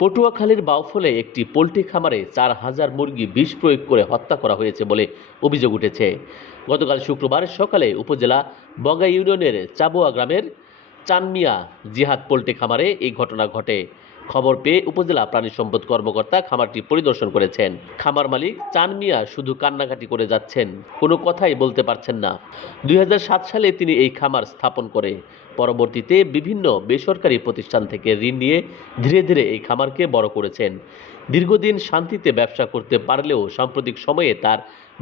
পটুয়াখালীর বাউফলে একটি পোল্ট্রি খামারে 4,000 মুরগি বিষ প্রয়োগ করে হত্যা করা হয়েছে বলে অভিযোগ উঠেছে। গতকাল শুক্রবার সকালে উপজেলা বগা ইউনিয়নের চাবুয়া গ্রামের চানমিয়া জিহাদ পোল্ট্রি খামারে এই ঘটনা ঘটে। খবর পেয়ে উপজেলা প্রাণী সম্পদ কর্মকর্তা খামারটি পরিদর্শন করেছেন। খামার মালিক চানমিয়া শুধু কান্নাকাটি করে যাচ্ছেন, কোনো কথাই বলতে পারছেন না। 2007 সালে তিনি এই খামার স্থাপন করে পরবর্তীতে বিভিন্ন বেসরকারি প্রতিষ্ঠান থেকে ঋণ নিয়ে ধীরে ধীরে এই খামারকে বড় করেছেন। দীর্ঘদিন শান্তিতে ব্যবসা করতে পারলেও সাম্প্রতিক সময়ে তার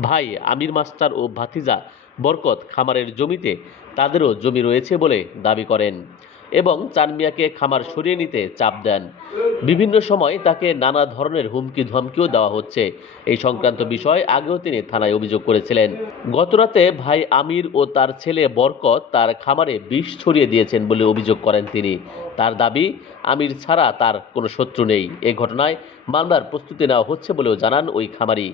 ভাই আমির মাস্টার ও ভাতিজা বরকত খামারের জমিতে তাদেরও জমি রয়েছে বলে দাবি করেন এবং চানমিয়াকে খামার সরিয়ে নিতে চাপ দেন। বিভিন্ন সময় তাকে নানা ধরনের হুমকি ধমকিও দেওয়া হচ্ছে। এই সংক্রান্ত বিষয় আগেও তিনি থানায় অভিযোগ করেছিলেন। গতরাতে ভাই আমির ও তার ছেলে বরকত তার খামারে বিষ ছড়িয়ে দিয়েছেন বলে অভিযোগ করেন তিনি। তার দাবি, আমির ছাড়া তার কোনো শত্রু নেই। এ ঘটনায় মামলার প্রস্তুতি নেওয়া হচ্ছে বলেও জানান ওই খামারি।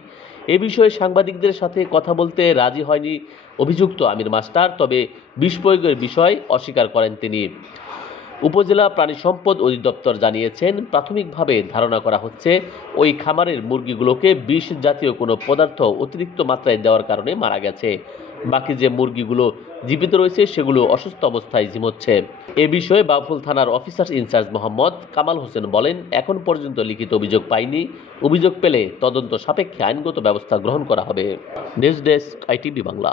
এ বিষয়ে সাংবাদিকদের সাথে কথা বলতে রাজি হয়নি অভিযুক্ত আমির মাস্টার, তবে বিষ প্রয়োগের বিষয় অস্বীকার করেন তিনি। উপজেলা প্রাণী সম্পদ অধিদপ্তর জানিয়েছেন, প্রাথমিকভাবে ধারণা করা হচ্ছে ওই খামারের মুরগিগুলোকে বিষ জাতীয় কোনো পদার্থ অতিরিক্ত মাত্রায় দেওয়ার কারণে মারা গেছে। বাকি যে মুরগিগুলো জীবিত রয়েছে সেগুলো অসুস্থ অবস্থায় ঝিমোচ্ছে। এ বিষয়ে বাউফল থানার অফিসার ইনচার্জ মোহাম্মদ কামাল হোসেন বলেন, এখন পর্যন্ত লিখিত অভিযোগ পাইনি। অভিযোগ পেলে তদন্ত সাপেক্ষে আইনগত ব্যবস্থা গ্রহণ করা হবে। News desk, ITV Bangla.